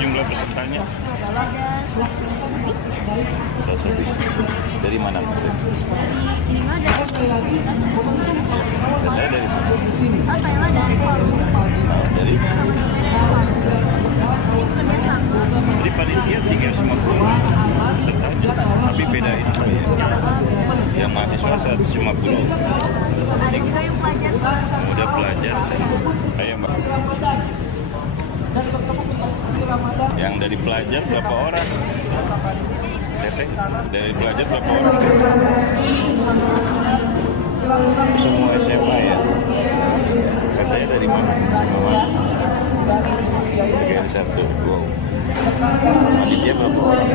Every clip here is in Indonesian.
jumlah pesertanya? Ada 100 lebih. 100 lebih. Dari mana? Dari ini mah dari komunitas ada komunitas. Saya dari mana? Oh, saya mah dari Dari? ini bekerja sama. Jadi panitia 350 pesertanya, tapi bedain apa ya? Yang mahasiswa 150. Ada juga yang pelajar sama. Udah pelajar. Ayo Mbak. Yang dari pelajar berapa orang? Teteh, dari pelajar berapa orang? Semua SMA ya? Katanya dari mana? Semua bagian 1. Wow. Panitia berapa orang?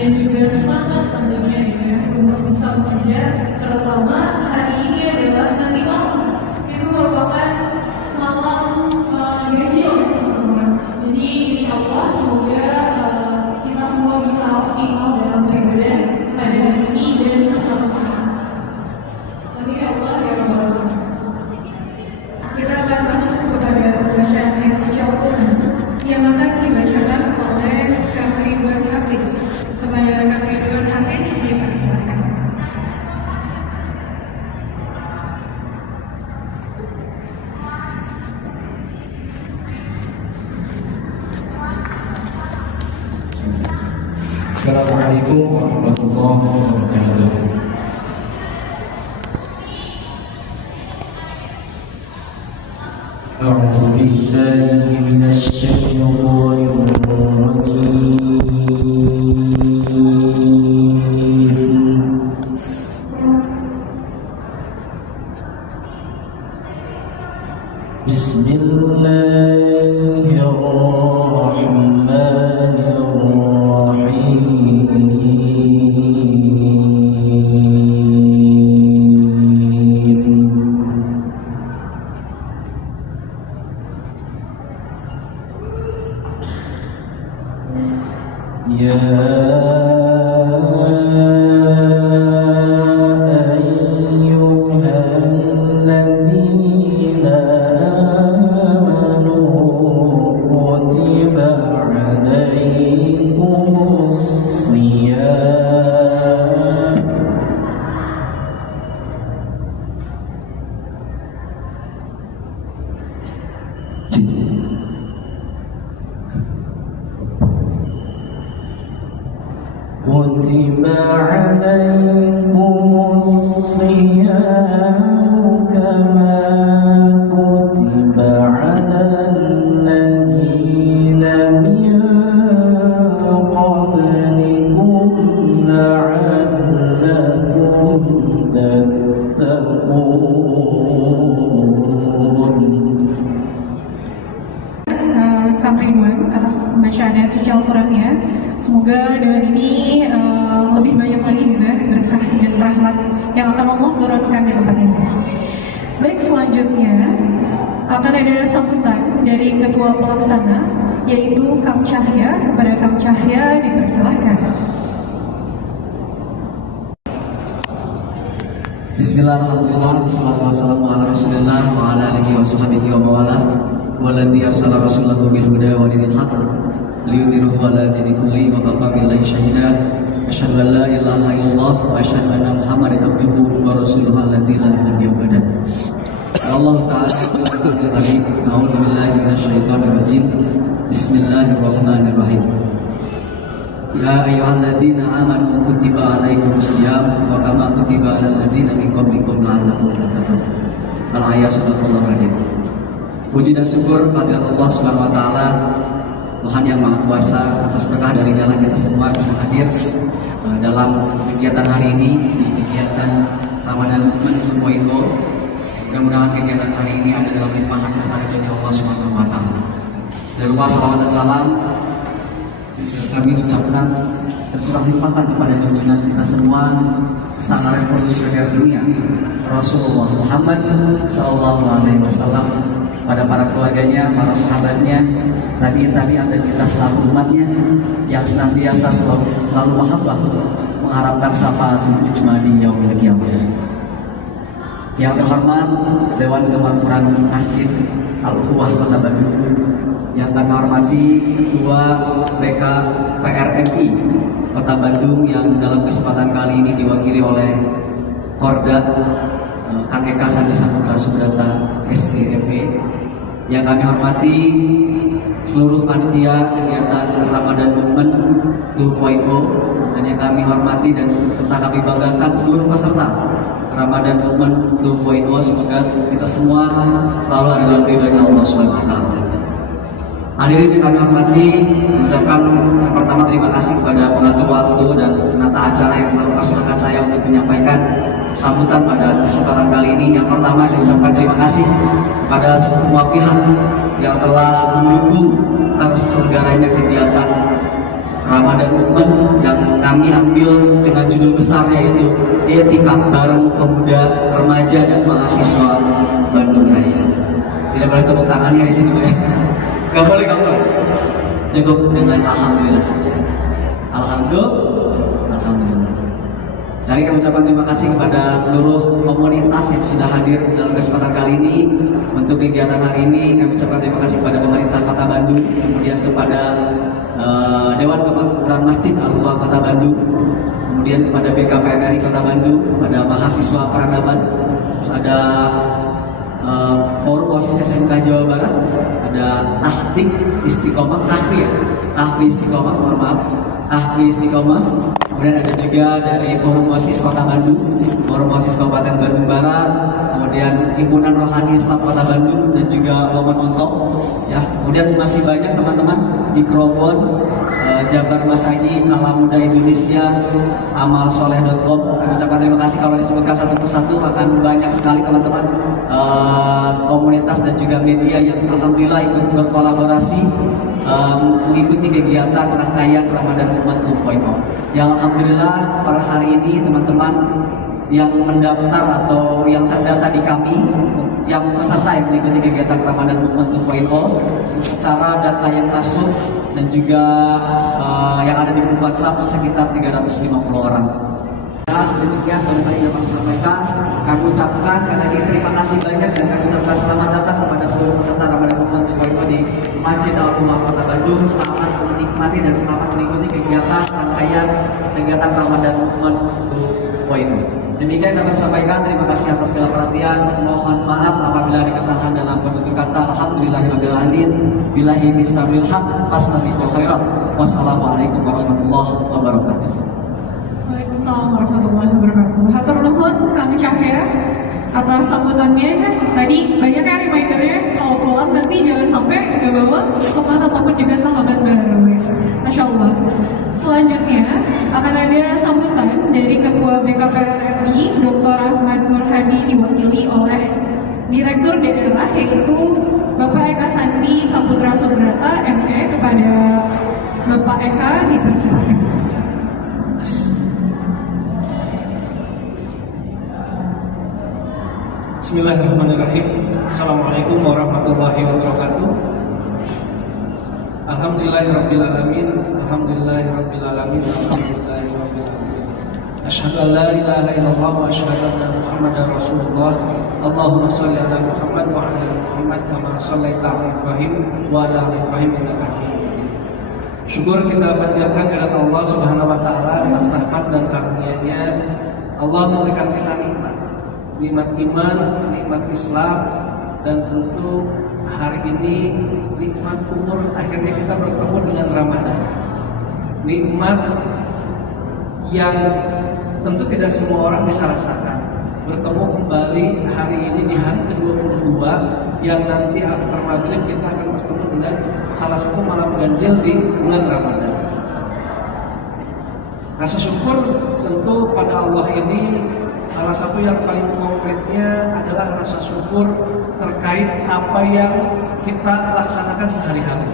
Dan juga semangat tentunya ya untuk bisa bekerja, terutama hari ini adalah nanti malam itu merupakan malam ganjil teman-teman. Jadi insya Allah semoga kita semua bisa optimal dalam beribadah pada hari ini dan seterusnya. Amin ya Allah ya Rabbal Alamin. Kita akan masuk kepada pembacaan ayat suci Al-Quran yang akan dibacakan oleh Kak Ridwan Hafiz. Kepada Kak Ridwan Hafiz dipersilakan. Assalamualaikum warahmatullahi wabarakatuh. A'udzu billahi minasy syaithanir rajim. كتب عليكم الصيام كما كتب على الذين من قبلكم لعلكم تتقون. Kang Ridwan atas pembacaan ayat suci Al-Qurannya. Semoga dengan ini lebih banyak lagi juga berkah dan rahmat yang akan Allah turunkan di tempat ini. Baik, selanjutnya akan ada sambutan dari Ketua Pelaksana yaitu Kang Cahya. Kepada Kang Cahya dipersilahkan. Bismillahirrahmanirrahim. Wassalamualaikum warahmatullahi wabarakatuh. Wa ala alihi wa sahbihi wa mawala. Waladhi arsala rasulahu bil huda wa dinil haqq liyudhhirahu ala dini kulli wa kafa billahi shahida. Asyhadu an la ilaha illallah wa asyhadu anna Muhammadan abduhu wa rasuluhu alladzi la nabiyya ba'da. Allah ta'ala a'udzu billahi minasyaitonir rajim. Bismillahirrahmanirrahim. Ya ayyuhalladzina amanu kutiba alaikumusiyam wa kama kutiba alal ladzina min qablikum la'allakum tattaqun. Al-ayat sadaqallahu alazim. Puji dan syukur kehadirat Allah Subhanahu wa taala, Tuhan yang Maha Kuasa, atas berkah darinya lah kita semua bisa hadir dalam kegiatan hari ini, di kegiatan Ramadan 2.0. Mudah-mudahan kegiatan hari ini ada dalam limpahan serta ridhonya Allah Subhanahu wa taala. Dan lupa salawat dan salam kami ucapkan tercurah limpahkan kepada junjungan kita semua, sang revolusioner dunia, Rasulullah Muhammad Sallallahu Alaihi Wasallam, pada para keluarganya, para sahabatnya, tabi'in-tabi'in dan kita selaku umatnya yang senantiasa selalu mahabbah mengharapkan syafaatul ijma di yaumil qiyamah. Yang terhormat Dewan Kemakmuran Masjid Al-Ukhuwah Kota Bandung, yang kami hormati Ketua BK PRMI Kota Bandung yang dalam kesempatan kali ini diwakili oleh Korda Kang Eka Sandi Saputra Subrata SDMP, yang kami hormati seluruh panitia kegiatan Ramadan Movement 2.0, dan yang kami hormati dan serta kami banggakan seluruh peserta Ramadan Movement 2.0. Semoga kita semua selalu ada dalam ridhonya Allah SWT. Hadirin yang kami hormati, mengucapkan yang pertama terima kasih kepada pengatur waktu dan penata acara yang telah mempersilahkan saya untuk menyampaikan sambutan pada kesempatan kali ini. Yang pertama saya ucapkan terima kasih kepada semua pihak yang telah mendukung terselenggaranya kegiatan Ramadan Movement yang kami ambil dengan judul besarnya yaitu I'tikaf Bareng Pemuda, Remaja dan Mahasiswa Bandung Raya. Tidak boleh tepuk tangannya di sini, ya. Gak boleh, cukup dengan alhamdulillah saja. Alhamdulillah. Jadi kami ucapkan terima kasih kepada seluruh komunitas yang sudah hadir dalam kesempatan kali ini. Untuk kegiatan hari ini kami ucapkan terima kasih kepada pemerintah Kota Bandung, kemudian kepada Dewan Kemakmuran Masjid Al-Ukhuwah Kota Bandung, kemudian kepada BKPMRI Kota Bandung, kepada mahasiswa peradaban, terus ada Forum OSIS SMK Jawa Barat, ada Tahfiz Istiqomah, Tahfiz Istiqomah, mohon maaf, Tahfiz Istiqomah. Kemudian ada juga dari Forum OSIS Kota Bandung, Forum OSIS Kabupaten Bandung Barat, kemudian Himpunan Rohani Islam Kota Bandung dan juga Loman Ontok. Ya, kemudian masih banyak teman-teman di Krobon, Jabar Masaji, Alam Muda Indonesia, amalsoleh.com. Kami ucapkan terima kasih. Kalau disebutkan satu persatu akan banyak sekali teman-teman komunitas dan juga media yang alhamdulillah ikut berkolaborasi mengikuti kegiatan rangkaian Ramadan Movement 2.0. Yang alhamdulillah pada hari ini teman-teman yang mendaftar atau yang terdata di kami, yang peserta yang mengikuti kegiatan Ramadan Movement 2.0, secara data yang masuk dan juga yang ada di grup WhatsApp sekitar 350 orang. Demikian banyak yang dapat sampaikan. Kami ucapkan sekali lagi terima kasih banyak dan kami ucapkan selamat datang kepada seluruh peserta Ramadan Movement 2.0 di Masjid Al-Ukhuwah Kota Bandung. Selamat menikmati dan selamat mengikuti kegiatan rangkaian kegiatan Ramadan Movement 2.0. Demikian kami sampaikan, terima kasih atas segala perhatian. Mohon maaf apabila ada kesalahan dalam penutur kata. Alhamdulillahirabbil alamin. Billahi bisabil haq, fasnabiqul khairat. Wassalamualaikum warahmatullahi wabarakatuh. Waalaikumsalam warahmatullahi wabarakatuh. Hatur nuhun Kang Syahya atas sambutannya. Tadi banyak ya remindernya, kalau pulang nanti jangan sampai nggak bawa teman ataupun juga sahabat baru. Masya Allah. Selanjutnya akan ada sambutan dari Ketua BKPRI Dr. Ahmad Nur Hadi diwakili oleh Direktur Daerah yaitu Bapak Eka Sandi Saputra Subrata ME. Kepada Bapak Eka dipersilakan. Bismillahirrahmanirrahim. Assalamualaikum warahmatullahi wabarakatuh. Alhamdulillahirabbil alamin. Alhamdulillahirabbil alamin. Alhamdulillahirabbil alamin. Asyhadu an la ilaha illallah wa asyhadu anna Muhammadar Rasulullah. Allahumma shalli ala Muhammad wa ala ali Muhammad kama shallaita ala Ibrahim wa ala ali Ibrahim innaka Hamidum Majid. Syukur kita panjatkan kepada Allah Subhanahu wa taala atas rahmat dan karunia-Nya. Allah memberikan kita nikmat iman, nikmat Islam, dan tentu hari ini nikmat umur. Akhirnya kita bertemu dengan Ramadan, nikmat yang tentu tidak semua orang bisa rasakan. bertemu kembali hari ini di hari ke-22 yang nanti after maghrib kita akan bertemu dengan salah satu malam ganjil di bulan Ramadan. Rasa syukur tentu pada Allah ini salah satu yang paling konkretnya adalah rasa syukur terkait apa yang kita laksanakan sehari-hari.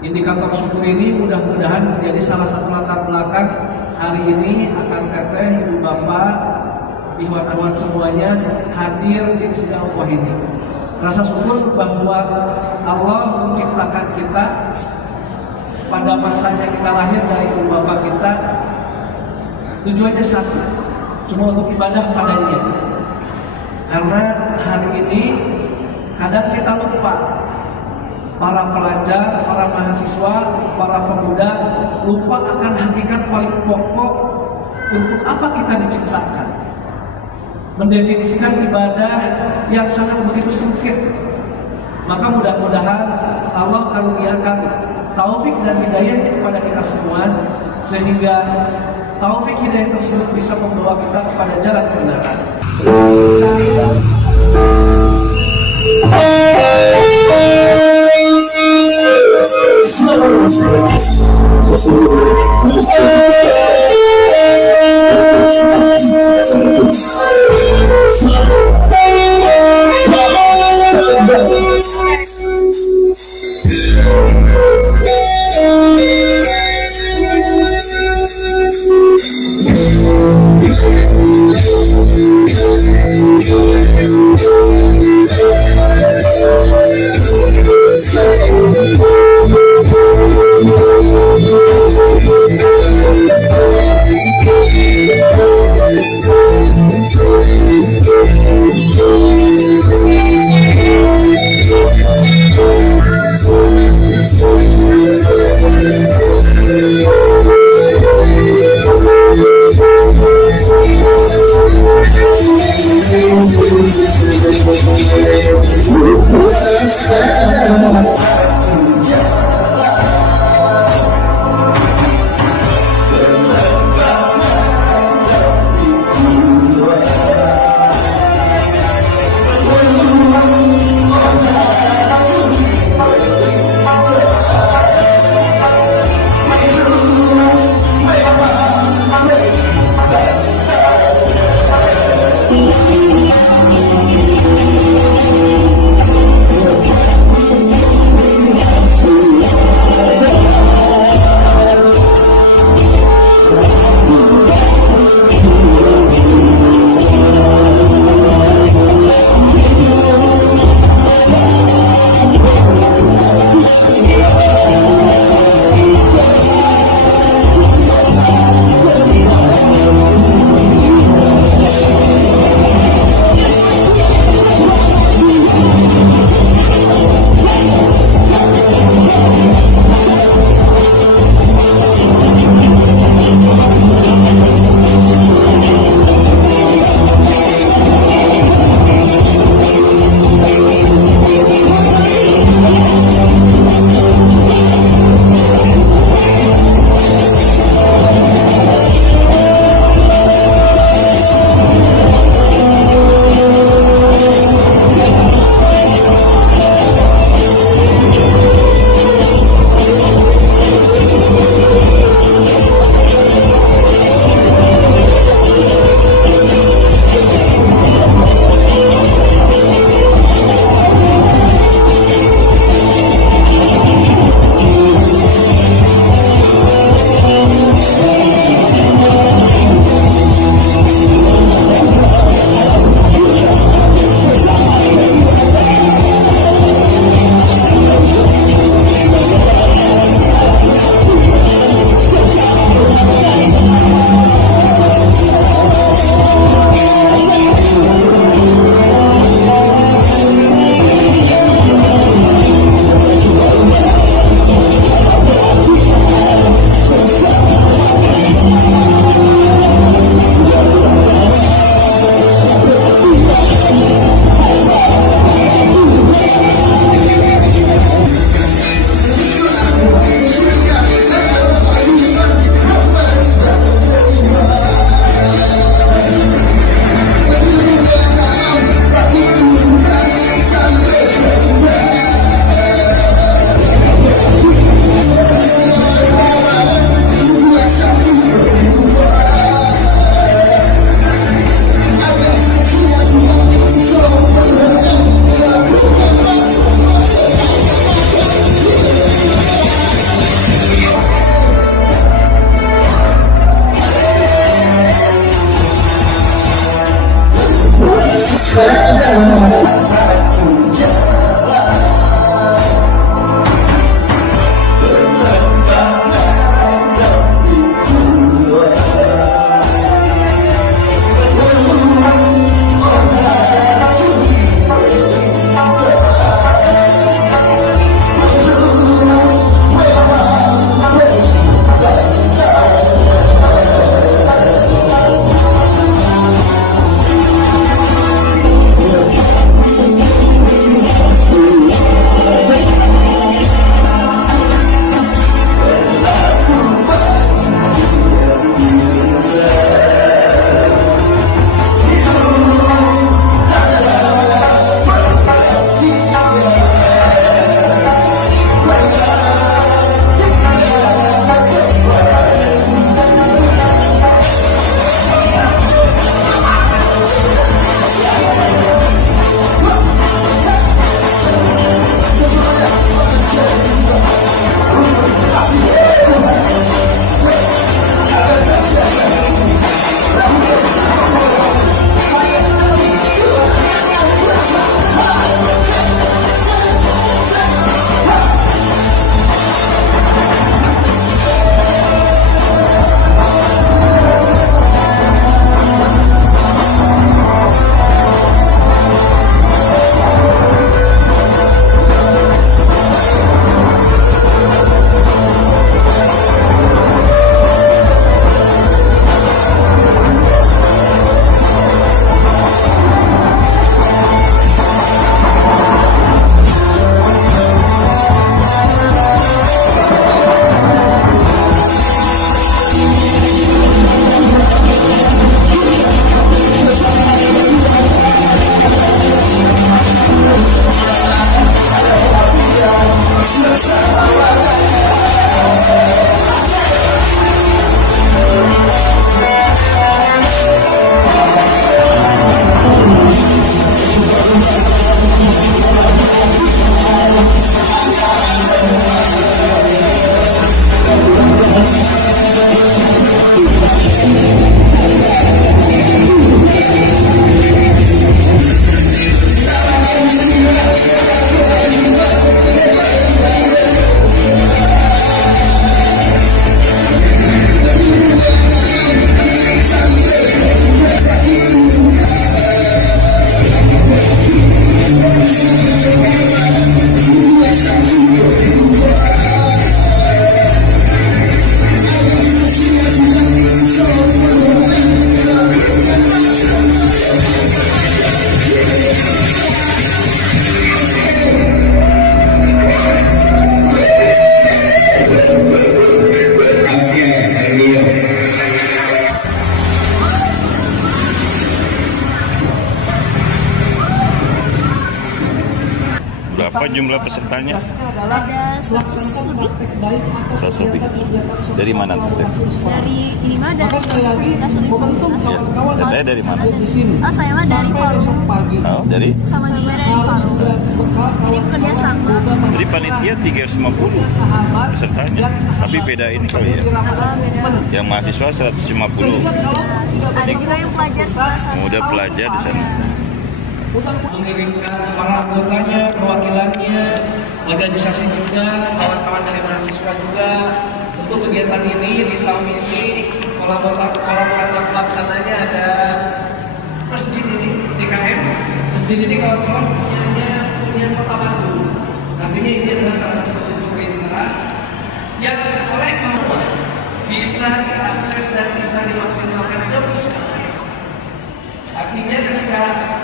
Indikator syukur ini mudah-mudahan menjadi salah satu latar belakang hari ini akan teteh, ibu bapak, ikhwan-ikhwan semuanya hadir di masjid Allah ini. Rasa syukur bahwa Allah menciptakan kita pada masanya kita lahir dari ibu bapak kita, tujuannya satu, cuma untuk ibadah padanya. Karena hari ini kadang kita lupa, para pelajar, para mahasiswa, para pemuda lupa akan hakikat paling pokok untuk apa kita diciptakan. Mendefinisikan ibadah yang sangat begitu sempit. Maka mudah-mudahan Allah karuniakan taufik dan hidayah kepada kita semua, sehingga taufik hidayah tersebut bisa membawa kita kepada jalan kebenaran. jumlah pesertanya? Ada 100 lebih 100 lebih. Dari mana tuh? dari ini mah dari komunitas universitas. Ya, saya dari mana? Oh, saya mah dari Palu, Oh, dari? sama juga dari Palu. Jadi bekerja sama. Jadi panitia 350 pesertanya. Tapi beda ini kali ya. Beda. Yang mahasiswa 150. Ada juga yang pelajar sebelah sana. Udah pelajar di sana. Mengirimkan para anggotanya, perwakilannya, organisasi juga, kawan-kawan dari mahasiswa juga untuk kegiatan ini di tahun ini. Kolaborator pelaksananya ada masjid ini DKM. Masjid ini kawan-kawan punya Kota Bandung. Artinya ini adalah salah satu masjid pemerintah yang oleh kawan bisa diakses dan bisa dimaksimalkan sebisa. Artinya ketika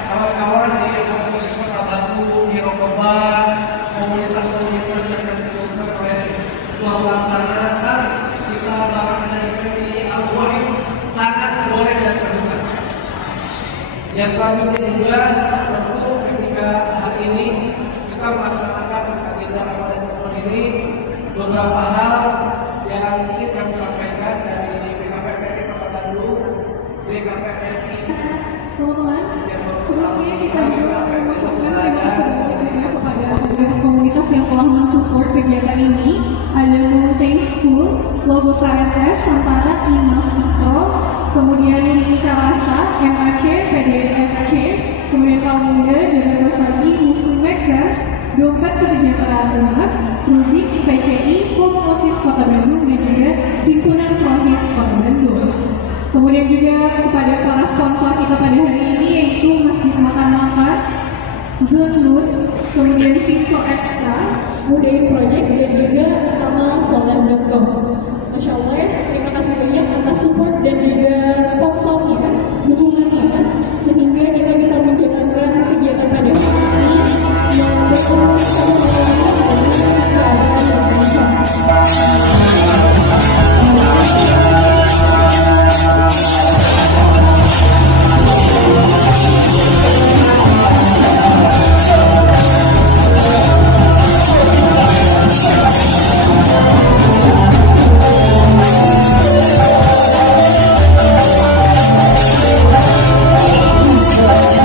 kawan-kawan di Universitas Kota Bandung, di Rokoba, komunitas-komunitas yang disebutkan oleh ketua pelaksana, kita lakukan event di Al-Wahid sangat boleh dan terbuka. Yang selanjutnya juga tentu ketika hari ini kita melaksanakan agenda Ramadan ini, beberapa hal yang ingin kami sampaikan dari BKPPI Kota Bandung, BKPPI. Teman-teman, sebelumnya kita juga mengucapkan terima kasih banyak juga kepada komunitas yang telah mensupport kegiatan ini. Ada Mountain School, logo KRS, Santara, Imam Pro, kemudian Lini Kalasa, MAC, PDFC, kemudian Kaum Muda, Jalan Wasagi, Muslim Makers, Dompet Kesejahteraan Umat, Rubik, PCI, Komosis Kota Bandung, dan juga Himpunan Prohis Kota Bandung. Kemudian juga kepada para sponsor kita pada hari ini, yaitu Masjid Makan, Zunun, kemudian Siswa Extra, Mudain Project, dan juga Tamasolan.com. Masya Allah ya, terima kasih banyak atas support dan juga sponsornya, dukungannya, sehingga kita bisa menjalankan kegiatan pada hari ini dan bertemu sama Thank you.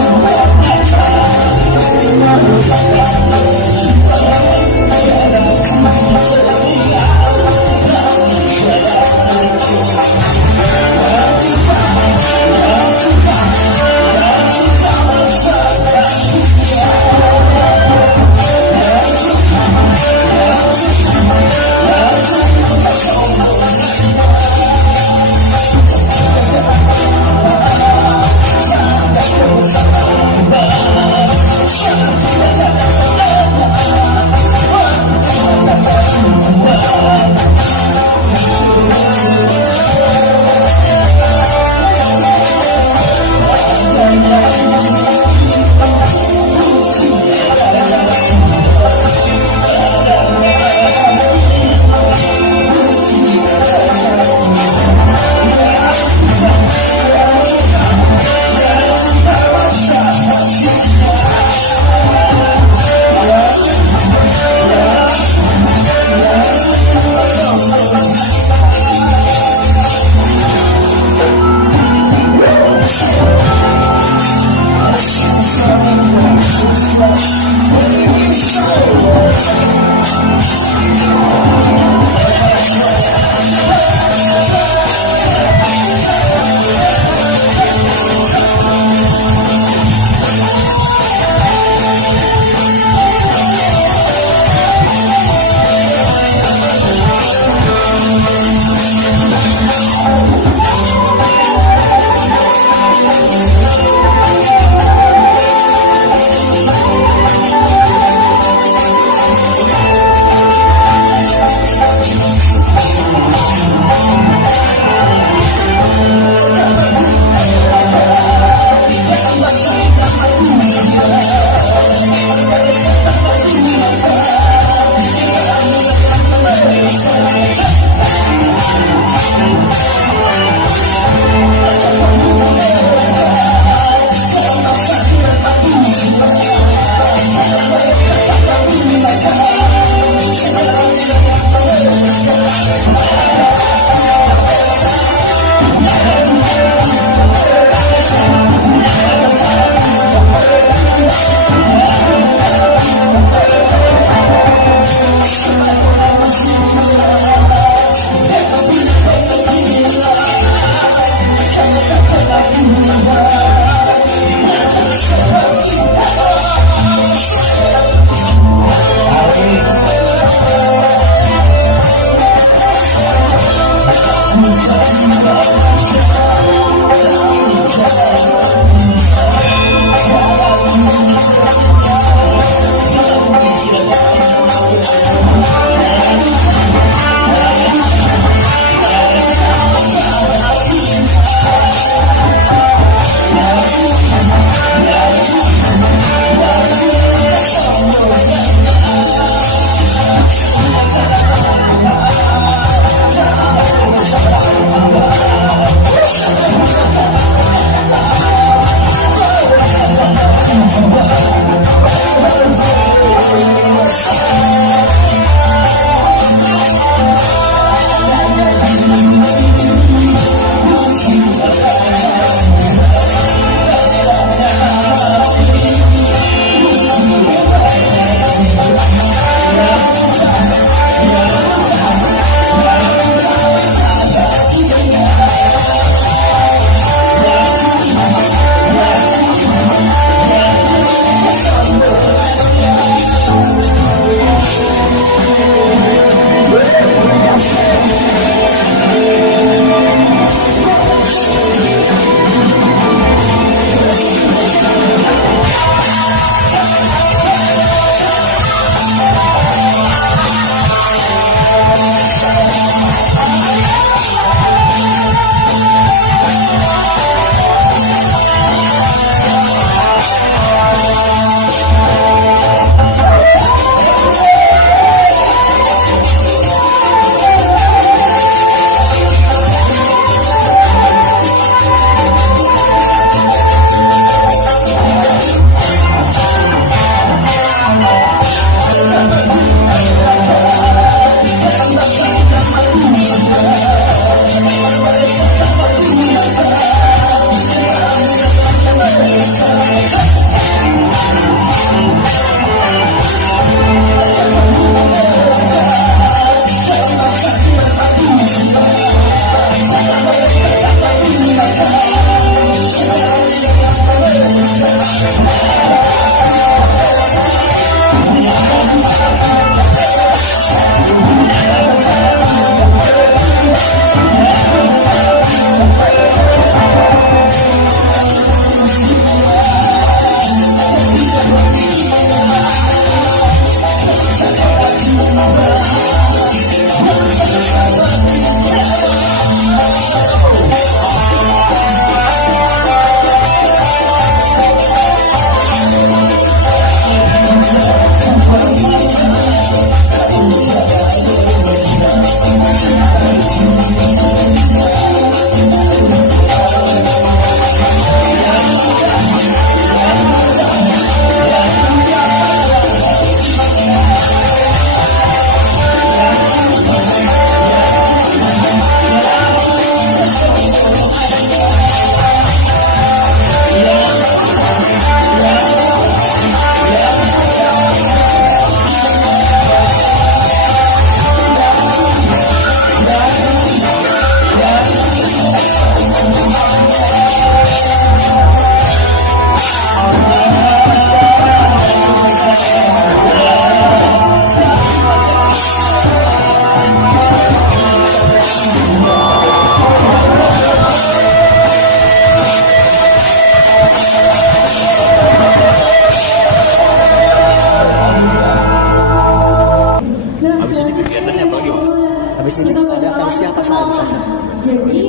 Habis ini datang siapa saja bisa. Jadi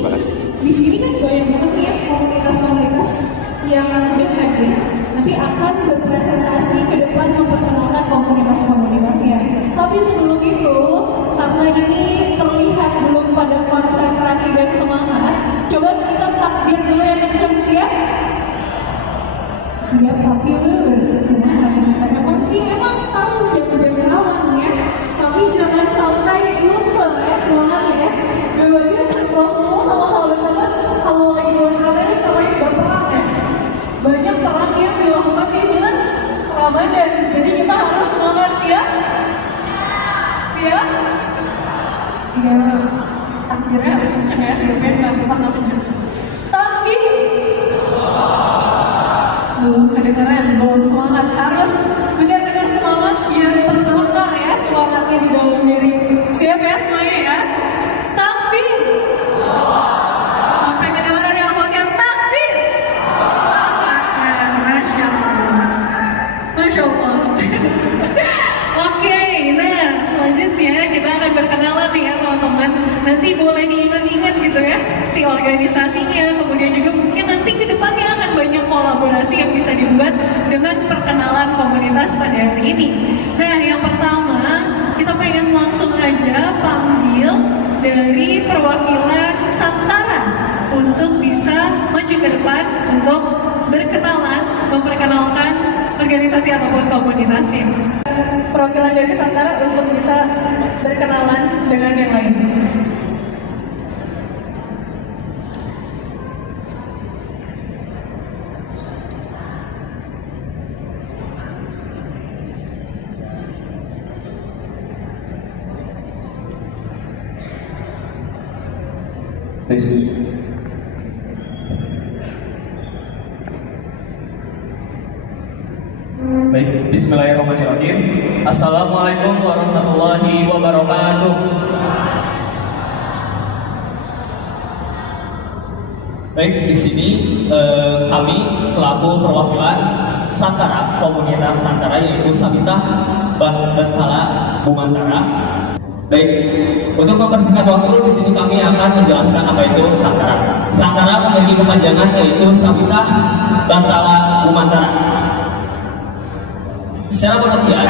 di sini kan banyak banget ya komunitas-komunitas yang udah hadir, nanti akan berpresentasi ke depan memperkenalkan komunitas-komunitasnya. Tapi sebelum itu, karena ini terlihat belum pada konsentrasi dan semangat, coba kita takbir dulu yang kencang, siap? Siap tapi lurus. Emang tahu jam-jam rawan ya, tapi jangan sampai lupa ya semangatnya ya. Bagi Rasulullah sama sahabat-sahabat kalau lagi bulan Ramadan namanya juga perang ya. Banyak perang yang dilakukan di bulan Ramadan. Jadi kita harus semangat, siap? Siap? Siap. Takbirnya harus kenceng ya, siapin nggak lupa-lupa. Takbir. Belum kedengeran, belum semangat. Harus benar-benar semangat biar terbakar ya semangatnya di dalam diri. Siap ya semuanya ya? Takbir. Sampai kedengeran yang akhirnya takbir. Masya Allah. Masya Allah. Oke, nah selanjutnya kita akan berkenalan nih ya teman-teman. Nanti boleh diingat-ingat gitu ya si organisasinya, kemudian juga mungkin nanti ke depannya akan banyak kolaborasi yang bisa dibuat dengan perkenalan komunitas pada hari ini. Nah yang pertama kita pengen langsung aja panggil dari perwakilan Santara untuk bisa maju ke depan untuk berkenalan, memperkenalkan organisasi ataupun komunitasnya. Perwakilan dari Santara untuk bisa berkenalan dengan yang lain. Baik, bismillahirrahmanirrahim. Assalamualaikum warahmatullahi wabarakatuh. Baik, di sini kami selaku perwakilan Santara, komunitas Santara yaitu Sabita Bantala Bumantara. Baik, untuk mempersingkat waktu di sini kami akan menjelaskan apa itu Santara. Santara memiliki kepanjangan yaitu Sabita Bantala Bumantara. Secara pengertian,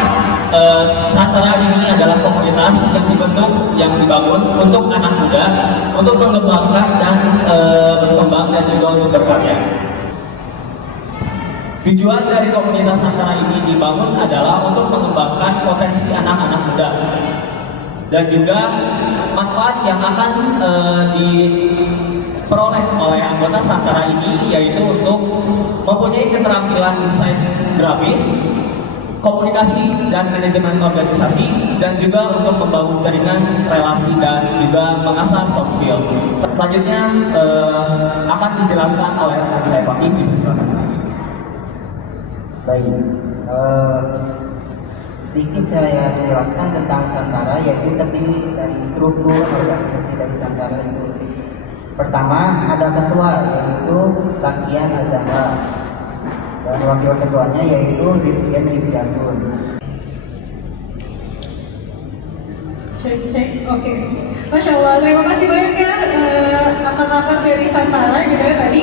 Santara ini adalah komunitas yang dibentuk, yang dibangun untuk anak muda, untuk mengembangkan dan berkembang dan juga untuk berkarya. Tujuan dari komunitas Santara ini dibangun adalah untuk mengembangkan potensi anak-anak muda dan juga manfaat yang akan diperoleh oleh anggota Santara ini yaitu untuk mempunyai keterampilan desain grafis, komunikasi dan manajemen organisasi, dan juga untuk membangun jaringan relasi dan juga mengasah soft skill. Selanjutnya akan dijelaskan oleh rekan saya Pak Ibu. Baik, sedikit saya jelaskan tentang Santara, yaitu terdiri dari struktur organisasi dari Santara itu. Pertama ada ketua yaitu Lakian Azahra. Dan wakil ketuanya yaitu Ridwan Ridwanul. Cek, oke. Masya Allah, terima kasih banyak ya kakak-kakak dari Santara gitu ya tadi.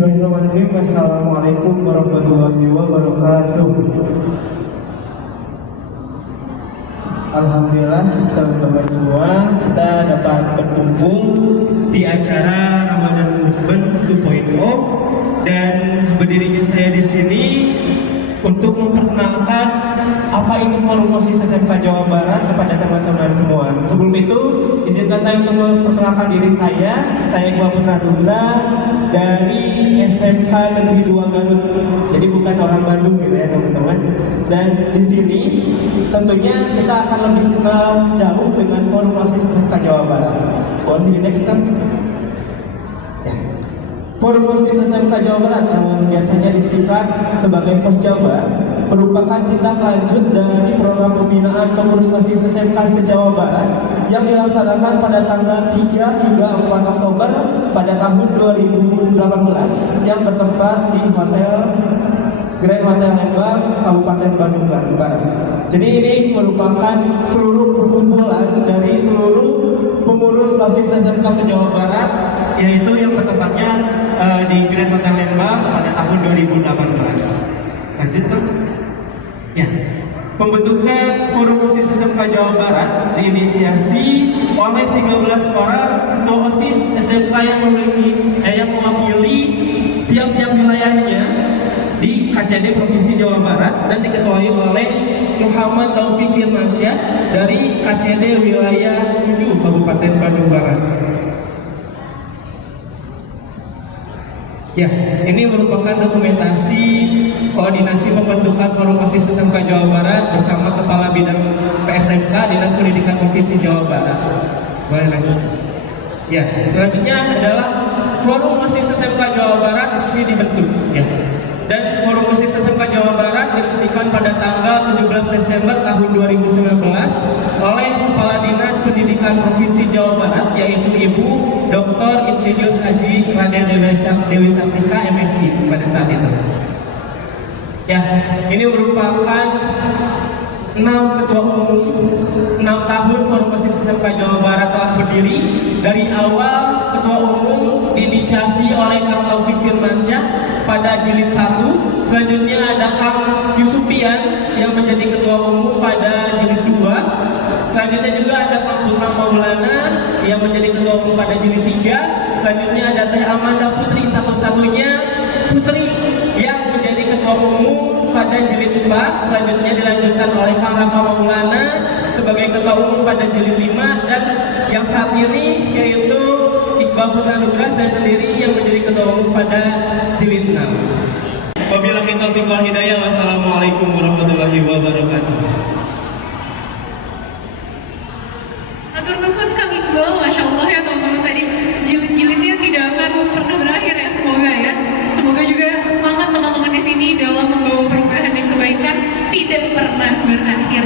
Bismillahirrahmanirrahim. Assalamualaikum warahmatullahi wabarakatuh. Alhamdulillah teman-teman semua, kita dapat berkumpul di acara Ramadan Movement 2.0 dan berdirinya saya di sini untuk memperkenalkan apa ini Forum OSIS SMK Jawa Barat kepada teman-teman semua. Sebelum itu, izinkan saya untuk memperkenalkan diri saya. Saya Iqbal Putra dari SMK Negeri 2 Garut. Jadi bukan orang Bandung gitu ya teman-teman. Dan di sini tentunya kita akan lebih kenal jauh dengan Forum OSIS SMK Jawa Barat. On the next time. Forum OSIS SMK Jawa Barat yang biasanya disingkat sebagai FOSJABA merupakan tindak lanjut dari program pembinaan pengurus OSIS SMK se-Jawa Barat yang dilaksanakan pada tanggal 3 hingga 4 Oktober pada tahun 2018 yang bertempat di Grand Hotel Lembang, Kabupaten Bandung Barat. Jadi ini merupakan seluruh perkumpulan dari seluruh pengurus OSIS SMK se-Jawa Barat, yaitu yang bertempatnya di Grand Hotel Lembang pada tahun 2018. Lanjut kan? Ya. Pembentukan Forum OSIS SMK Jawa Barat diinisiasi oleh 13 orang ketua OSIS SMK yang mewakili tiap-tiap wilayahnya di KCD Provinsi Jawa Barat dan diketuai oleh Muhammad Taufik Firmansyah dari KCD Wilayah 7 Kabupaten Bandung Barat. Ya, ini merupakan dokumentasi koordinasi pembentukan Forum OSIS SMK Jawa Barat bersama Kepala Bidang PSMK Dinas Pendidikan Provinsi Jawa Barat. Boleh lanjut. Ya, selanjutnya adalah Forum OSIS SMK Jawa Barat resmi dibentuk. Ya. Dan Forum OSIS SMK Jawa Barat diresmikan pada tanggal 17 Desember tahun 2019 oleh Kepala Dinas Pendidikan Provinsi Jawa Barat, yaitu Ibu Dr. Insinyur Haji Raden Dewi Sartika MSI pada saat itu. Ya, ini merupakan 6 ketua umum, 6 tahun Forum OSIS SMK Jawa Barat telah berdiri. Dari awal ketua umum diinisiasi oleh Kang Taufik Firmansyah pada jilid 1. Selanjutnya ada Kang Yusupian yang menjadi ketua umum pada jilid 2. Selanjutnya juga ada Kang Putra Maulana yang menjadi ketua umum pada jilid 3. Selanjutnya ada Teh Amanda Putri, satu-satunya putri yang menjadi ketua umum pada jilid 4. Selanjutnya dilanjutkan oleh Kang Rafa Maulana sebagai ketua umum pada jilid 5, dan yang saat ini yaitu Iqbal Putra Nugra, saya sendiri yang menjadi ketua umum pada jilid 6. Wabillahi taufiq wal hidayah. Wassalamualaikum warahmatullahi wabarakatuh. Atur nuhun Kang Iqbal, Masya Allah ya teman-teman, tadi jilid-jilidnya tidak akan pernah berakhir ya, semoga ya. Semoga juga semangat teman-teman di sini dalam membawa perubahan dan kebaikan tidak pernah berakhir.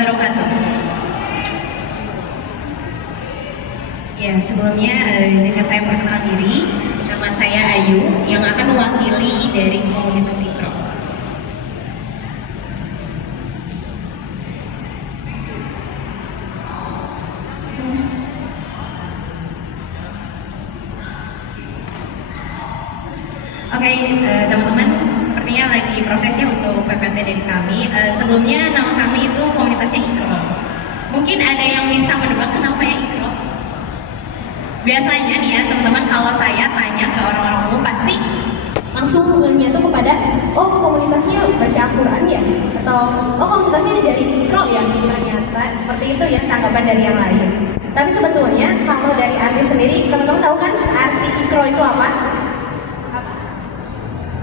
wabarakatuh. Ya, sebelumnya izinkan saya perkenalkan diri. Nama saya Ayu yang akan mewakili dari komunitas Ikro. Oke, teman-teman, sepertinya lagi prosesnya untuk PPT dari kami. Sebelumnya nama kami itu komunitasnya Ikro. Mungkin ada yang bisa menebak kenapa ya Ikro? Biasanya nih ya teman-teman, kalau saya tanya ke orang-orang umum pasti langsung ngehnya tuh kepada komunitasnya baca Al-Quran ya, atau komunitasnya dari Ikro ya. Ternyata seperti itu ya tanggapan dari yang lain. Tapi sebetulnya kalau dari arti sendiri, teman-teman tahu kan arti Ikro itu apa?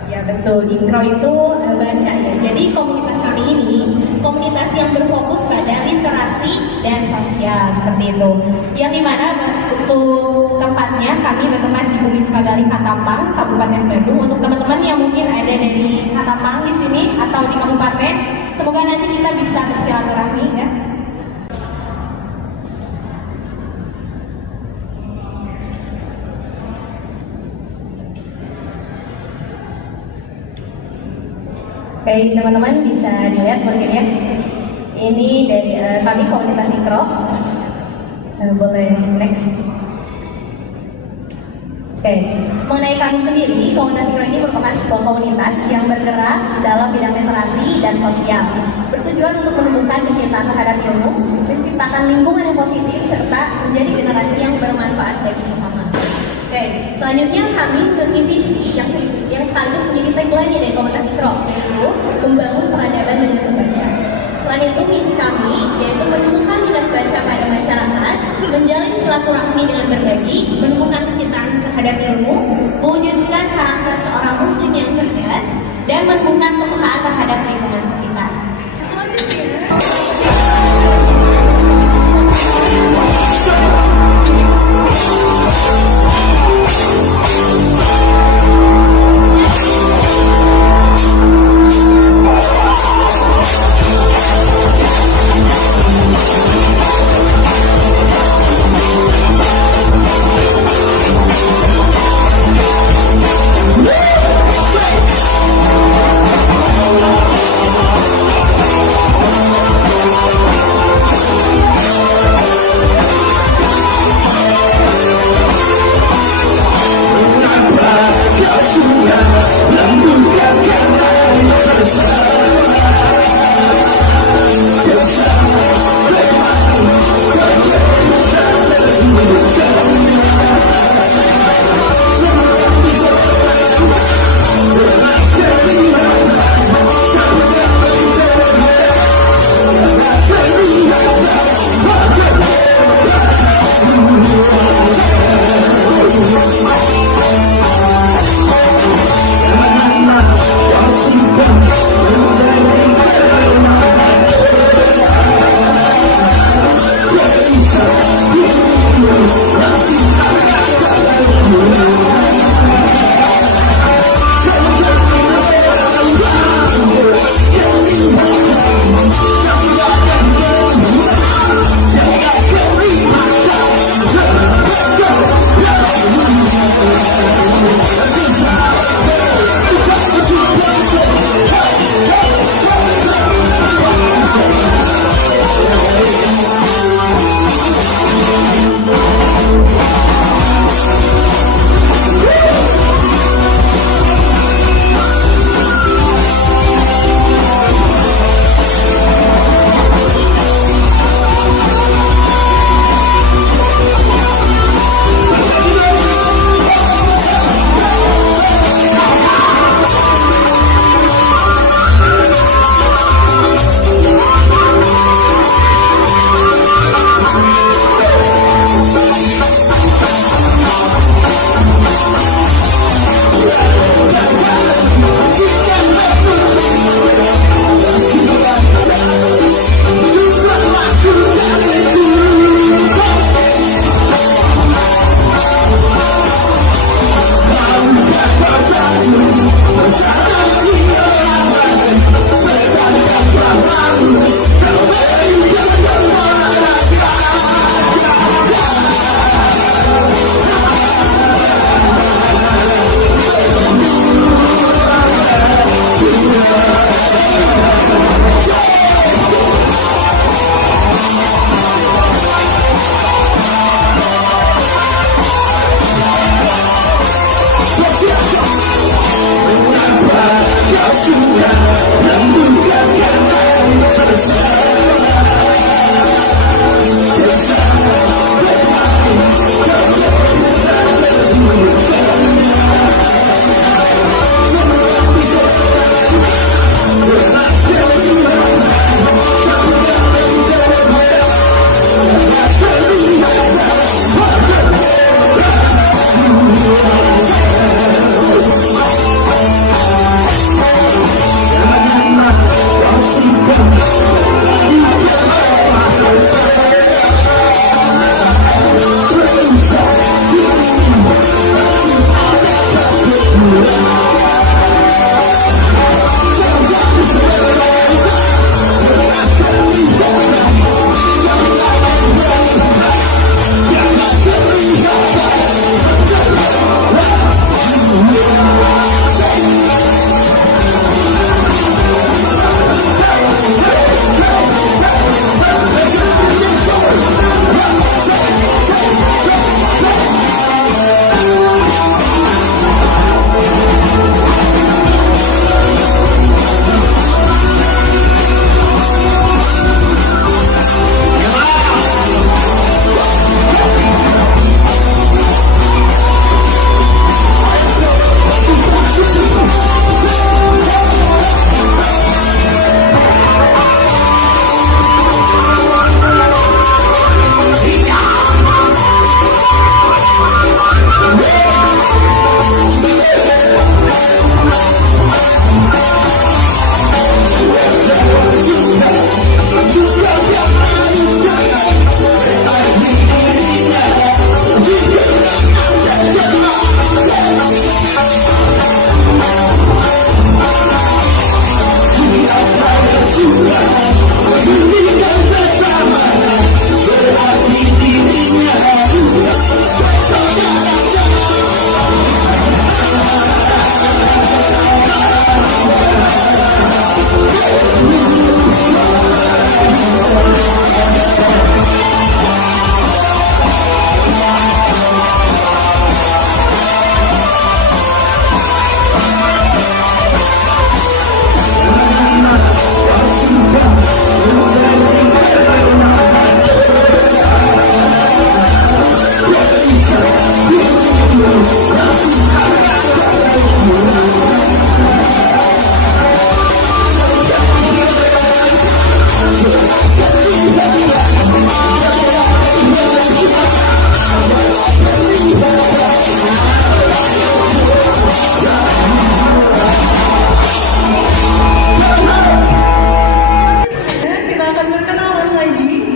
Ya betul, Ikro itu baca ya. Jadi komunitas kami ini komunitas yang berfokus pada literasi dan sosial seperti itu. Yang dimana untuk tempatnya kami bertempat di Bumi Sukagali Katampang, Kabupaten Bandung. Untuk teman-teman yang mungkin ada dari Katampang di sini atau di kabupaten, semoga nanti kita bisa bersilaturahmi ya. Oke, teman-teman bisa dilihat mungkin ya. Ini dari kami komunitas Ikro. Boleh next. Oke, mengenai kami sendiri, komunitas Ikro ini merupakan sebuah komunitas yang bergerak dalam bidang literasi dan sosial, bertujuan untuk menumbuhkan kecintaan terhadap ilmu, menciptakan lingkungan yang positif, serta menjadi generasi yang bermanfaat bagi sesama. Oke, selanjutnya kami memiliki visi yang sekaligus menjadi tagline dari komunitas Ikro, yaitu membangun peradaban dengan membaca. Selain itu, misi kami yaitu menumbuhkan minat baca pada masyarakat, menjalin silaturahmi dengan berbagi, menumbuhkan kecintaan terhadap ilmu, mewujudkan karakter seorang muslim yang cerdas, dan menumbuhkan kepekaan terhadap lingkungan sekitar.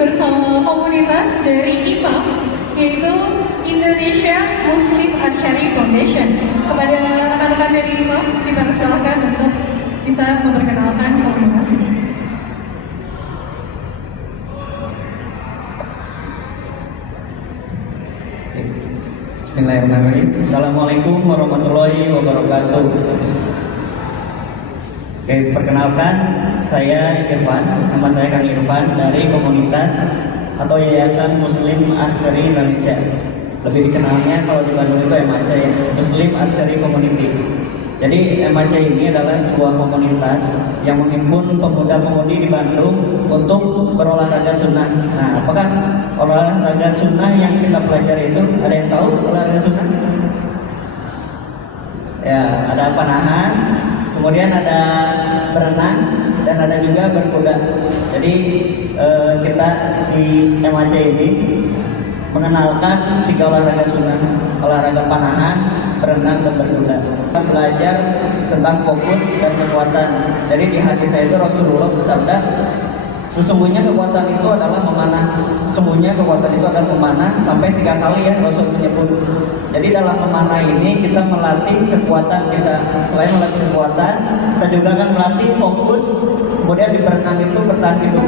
bersama komunitas dari IMA, yaitu Indonesia Muslim Asyari Foundation. Kepada rekan-rekan dari IMA, kita persilahkan untuk bisa memperkenalkan komunitas ini. Bismillahirrahmanirrahim. Assalamualaikum warahmatullahi wabarakatuh. Oke, perkenalkan, saya Irfan, nama saya Kang Irfan dari komunitas atau Yayasan Muslim Archery Indonesia. Lebih dikenalnya kalau di Bandung itu MAC ya, Muslim Archery Community. Jadi MAC ini adalah sebuah komunitas yang menghimpun pemuda-pemudi di Bandung untuk berolahraga sunnah. Nah, apakah olahraga sunnah yang kita pelajari itu, ada yang tahu olahraga sunnah? Ya, ada panahan, kemudian ada berenang, dan ada juga berkuda. Jadi kita di MAC ini mengenalkan 3 olahraga sunnah: olahraga panahan, berenang, dan berkuda. Kita belajar tentang fokus dan kekuatan. Jadi di hadis saya itu Rasulullah bersabda, sesungguhnya kekuatan itu adalah memanah. Sesungguhnya kekuatan itu adalah memanah, sampai 3 kali ya Rasul menyebut. Jadi dalam memanah ini kita melatih kekuatan kita. Selain melatih kekuatan, kita juga akan melatih fokus. Kemudian di berenang itu bertahan hidup.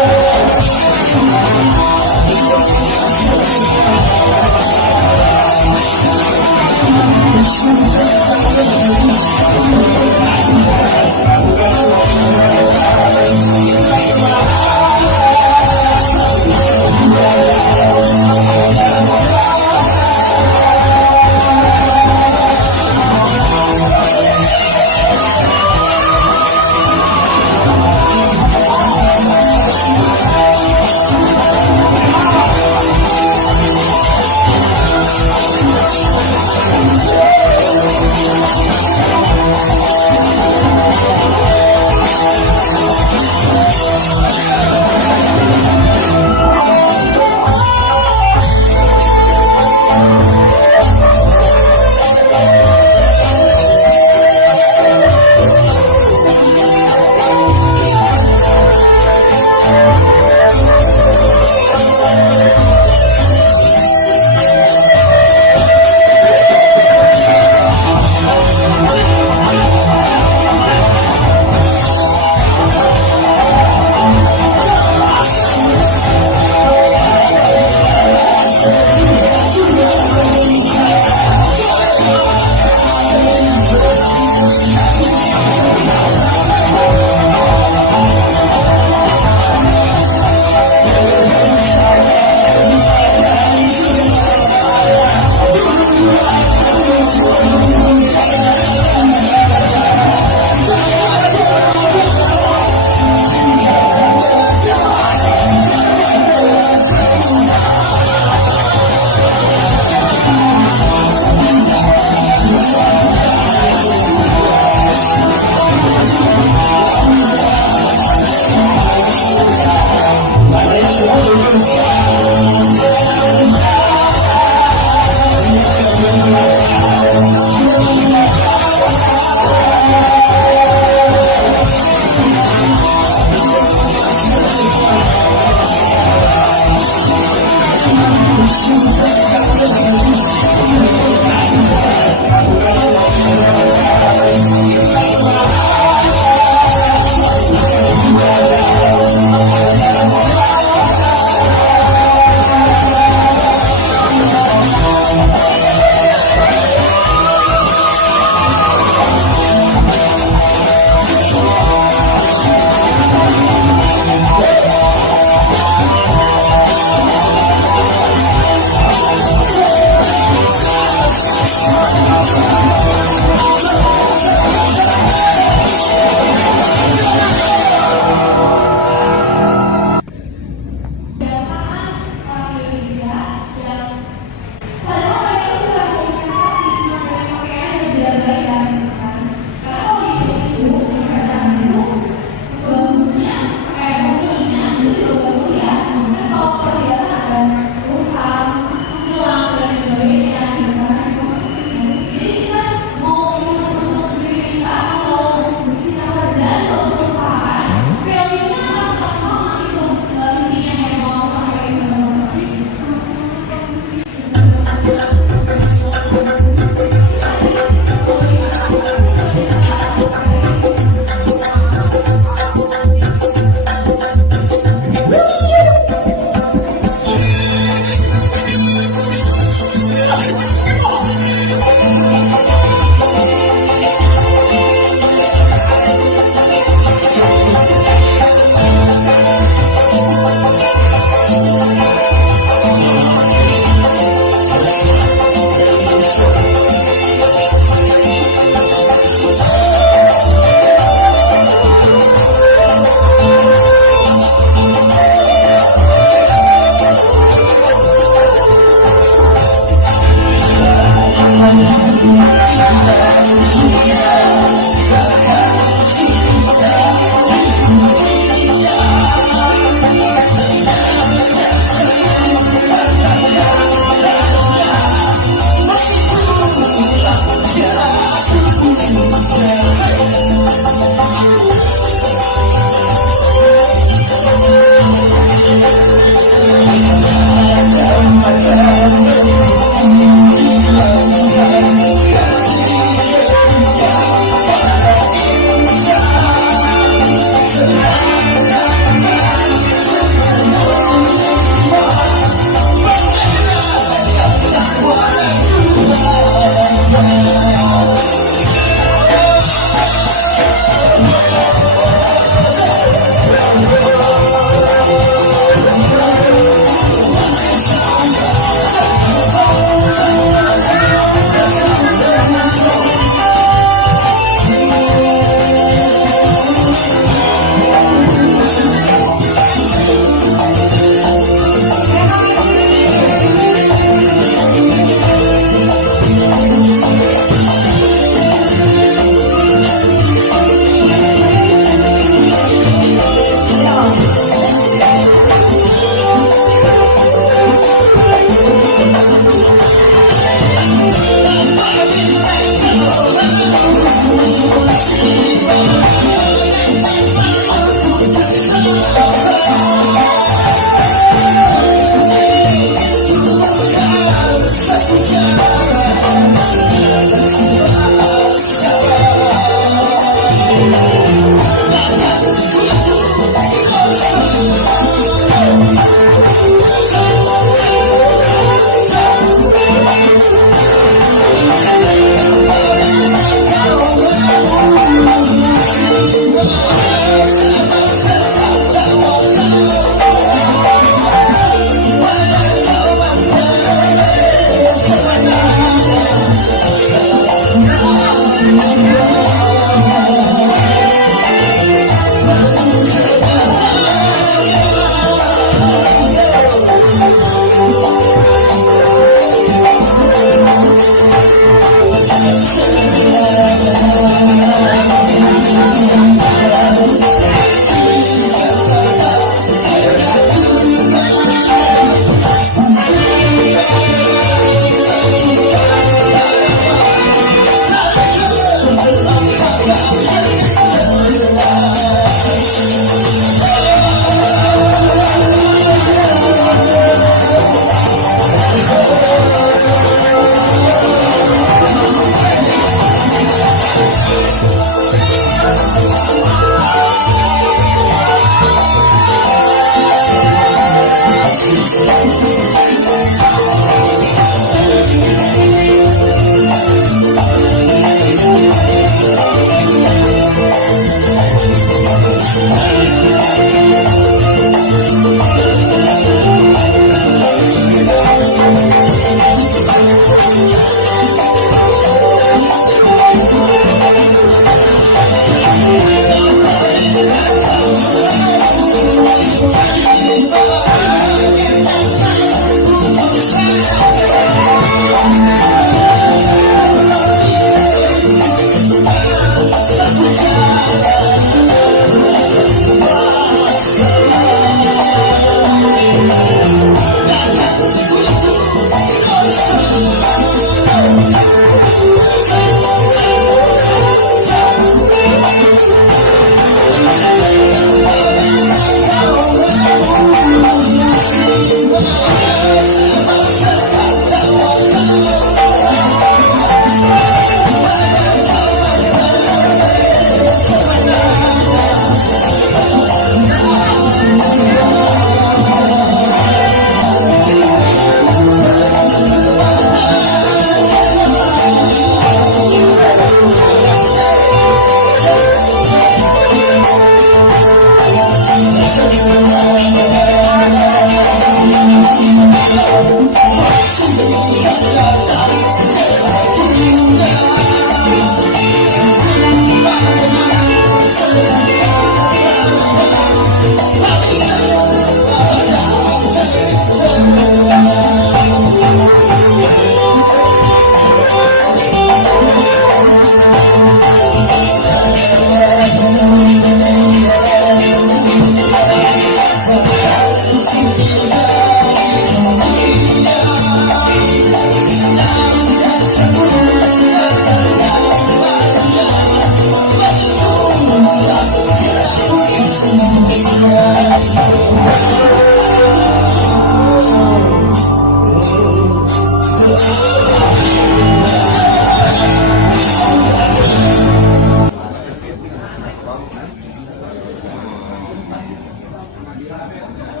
desa